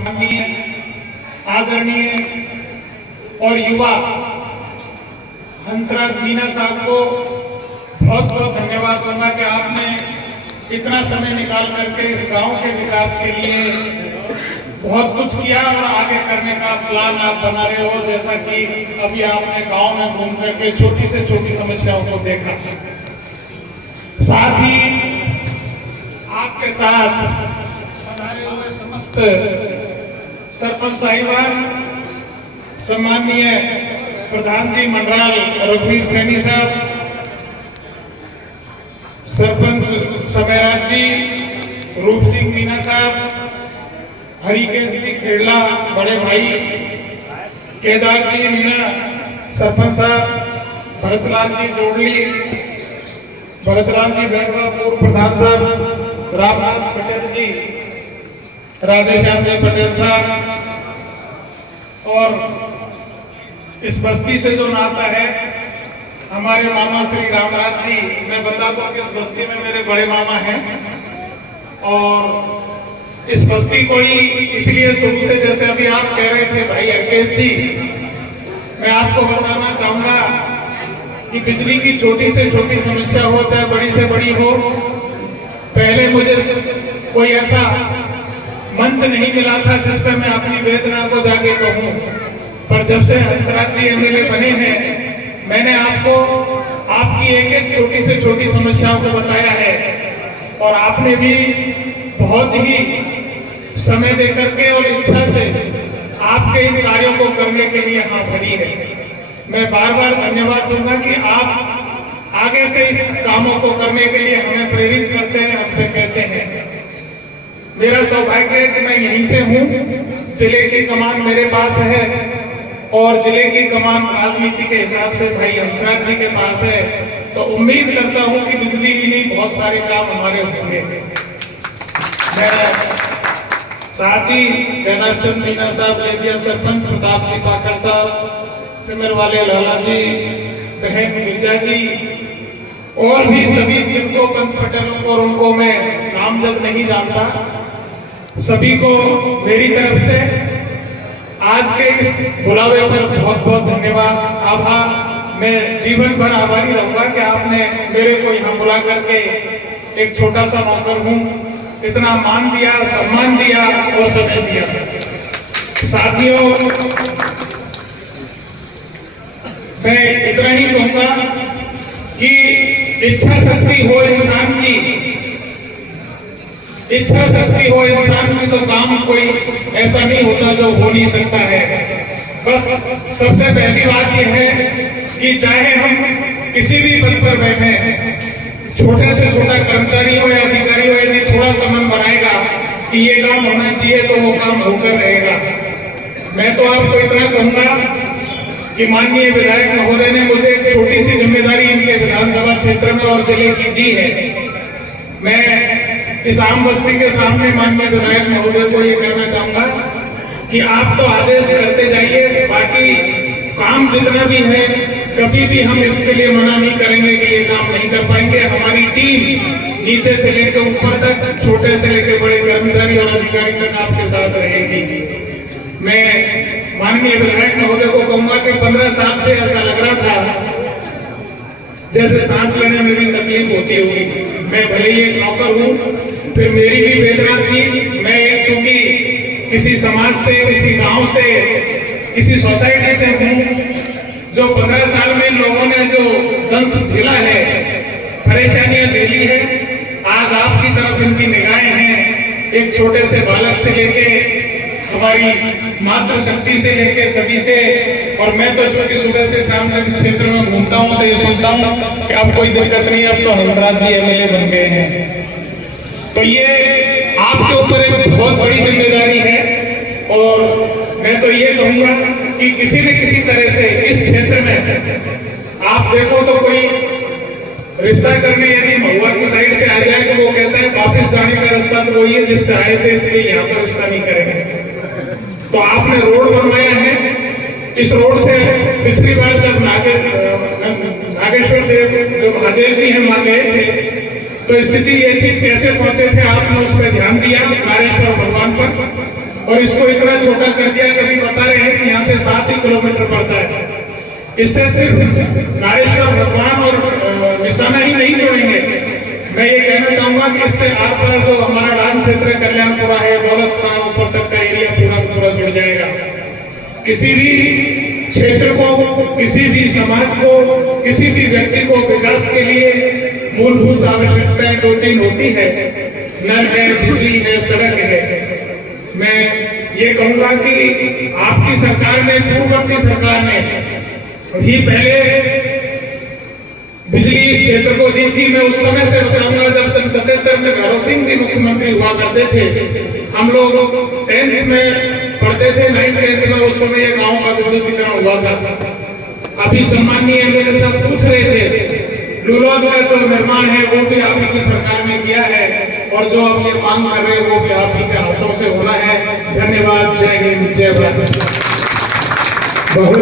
सम्माननीय, आदरणीय और युवा हंसराज मीना साहब को बहुत बहुत धन्यवाद दूंगा कि आपने इतना समय निकाल करके इस गांव के विकास के लिए बहुत कुछ किया और आगे करने का प्लान आप बना रहे हो। जैसा कि अभी आपने गांव में घूम करके छोटी से छोटी समस्याओं को देखा, साथ ही आपके साथ पधारे हुए समस्त सरपंच साहिबान, सम्माननीय प्रधान जी मंडल रघुवीर सैनी साहब, सरपंच समेराज जी, रूप सिंह मीना साहब, हरिकेश सिंह खेड़ला बड़े भाई, केदार जी मीना सरपंच साहब, भरतलाल जी जोड़ली, भरतलाल जी बैठवा पूर्व प्रधान साहब, रामनाथ पटेल जी, राधेश्याम जी पटेल साहब, और इस बस्ती से जो नाता है हमारे मामा श्री रामराज जी, मैं बता दूं कि इस बस्ती में मेरे बड़े मामा हैं और इस बस्ती को ही इसलिए शुरू से, जैसे अभी आप कह रहे थे भाई हरकेश जी, मैं आपको बताना चाहूंगा कि बिजली की छोटी से छोटी समस्या हो चाहे बड़ी से बड़ी हो, पहले मुझे कोई ऐसा मंच नहीं मिला था जिस पर मैं अपनी वेदना को जाके कहूं, पर जब से हंसराज जी एमएलए बने हैं, मैंने आपको आपकी एक एक छोटी से छोटी समस्याओं को बताया है और आपने भी बहुत ही समय देकर के और इच्छा से आपके इन कार्यों को करने के लिए हाथ भरी है। मैं बार बार धन्यवाद दूंगा कि आप आगे से इस कामों को करने के लिए हमें प्रेरित करते हैं, हमसे कहते हैं। मेरा सौभाग्य है कि मैं यहीं से हूं, जिले की कमान मेरे पास है और जिले की कमान राजनीति के हिसाब से भाई हंसराज जी के पास है, तो उम्मीद करता हूं कि बिजली की नहीं बहुत सारे काम हमारे होंगे। साथ ही कैलाश चंद मीना साहब, लेदिया सरपंच प्रताप जी पाकर साहब, सिमर वाले लाला जी, बहन गिरजा जी और भी सभी जिनको पंच पटेलों को और उनको मैं नामजद नहीं जानता, सभी को मेरी तरफ से आज के इस बुलावे पर बहुत बहुत धन्यवाद, आभार। मैं जीवन भर आभारी रहूंगा कि आपने मेरे को यहाँ बुला करके, एक छोटा सा नौकर हूँ, इतना मान दिया, सम्मान दिया और समय दिया। साथियों, मैं इतना ही कहूंगा कि इच्छा शक्ति हो इंसान की, इच्छा शक्ति हो इंसान की, तो काम कोई ऐसा नहीं होता जो हो नहीं सकता है। बस सबसे पहली बात यह है कि चाहे हम किसी भी पद पर बैठे, छोटे से छोटा कर्मचारी हो या अधिकारी हो, यदि थोड़ा सा मन बनाएगा कि ये काम होना चाहिए तो वो काम होकर रहेगा। मैं तो आपको इतना कहूंगा कि माननीय विधायक महोदय ने मुझे एक छोटी सी जिम्मेदारी इनके विधानसभा क्षेत्र में और जिले की दी है। मैं इस आम बस्ती के सामने माननीय विधायक महोदय को ये कहना चाहूंगा कि आप तो आदेश करते जाइए, बाकी काम जितना भी है कभी भी हम इसके लिए मना नहीं करेंगे कि ये काम नहीं कर पाएंगे। हमारी टीम नीचे से लेकर ऊपर तक, छोटे से लेकर बड़े कर्मचारी और अधिकारी तक आपके साथ रहेगी। मैं माननीय विधायक महोदय को कहूंगा कि 15 साल से ऐसा लग रहा था जैसे सांस लेने में भी तकलीफ होती होगी। मैं भले ही एक नौकर हूँ, फिर मेरी भी वेदना थी। मैं एक चूंकि किसी समाज से, किसी गांव से, किसी सोसाइटी से हूँ जो 15 साल में लोगों ने जो दंश झेला है, परेशानियां झेली है, आज आपकी तरफ इनकी निगाहें हैं। एक छोटे से बालक से लेके हमारी मातृशक्ति से लेके सभी से, और मैं तो जो कि सुबह से शाम तक इस क्षेत्र में घूमता हूँ तो ये सुनता हूँ कि अब कोई दिक्कत नहीं, अब तो हंसराज जी एमएलए बन गए हैं। तो ये आपके ऊपर एक बहुत बड़ी जिम्मेदारी है और मैं तो ये कहूंगा कि किसी न किसी तरह से इस क्षेत्र में आप देखो तो कोई रिश्ता करने यदि महुआ की साइड से आ जाए तो वो कहता है वापस जाने का रास्ता तो वही है जिससे आए थे, इसलिए यहाँ पर रिश्ता नहीं करेंगे। तो आपने रोड बनवाया है, इस रोड से पिछली बार जब नागेश्वर देव जो महादेव जी हैं वहां गए थे तो स्थिति ये थी, कैसे पहुंचे थे, आपने उस पर ध्यान दिया नागेश्वर भगवान पर। और इसको इतना छोटा कर दिया कि अभी बता रहे हैं कि यहाँ से 7 ही किलोमीटर पड़ता है। इससे सिर्फ नारेश्वर भगवान और निशाना ही नहीं जुड़ेंगे, मैं ये कहना चाहूंगा कि इससे आर पार जो हमारा डांग क्षेत्र कल्याणपुरा है, दौलतपुरा ऊपर तक का एरिया पूरा जुड़ जाएगा। किसी भी क्षेत्र को, किसी भी समाज को, किसी भी व्यक्ति को विकास के लिए मूलभूत आवश्यकताएं 2-3 होती है, नल है, बिजली है, सड़क है। मैं ये कहूंगा कि आपकी सरकार ने, पूर्ववर्ती सरकार ने भी पहले बिजली इस क्षेत्र को दी थी। मैं उस समय से बताऊंगा जब सन 77 में भैरव सिंह जी मुख्यमंत्री हुआ करते थे। हम लोग 10th में पढ़ते थे, 9th में, उस समय ये गाँव का विद्युतीकरण हुआ था। अभी सम्माननीय एमएलए साहब पूछ रहे थे, लूलौज का जो निर्माण है वो भी आप ही की सरकार ने किया है, और जो आप ये मांग कर रहे हैं वो भी आप ही के हाथों से होना है। धन्यवाद। जय हिंद, जय भारत। बहुत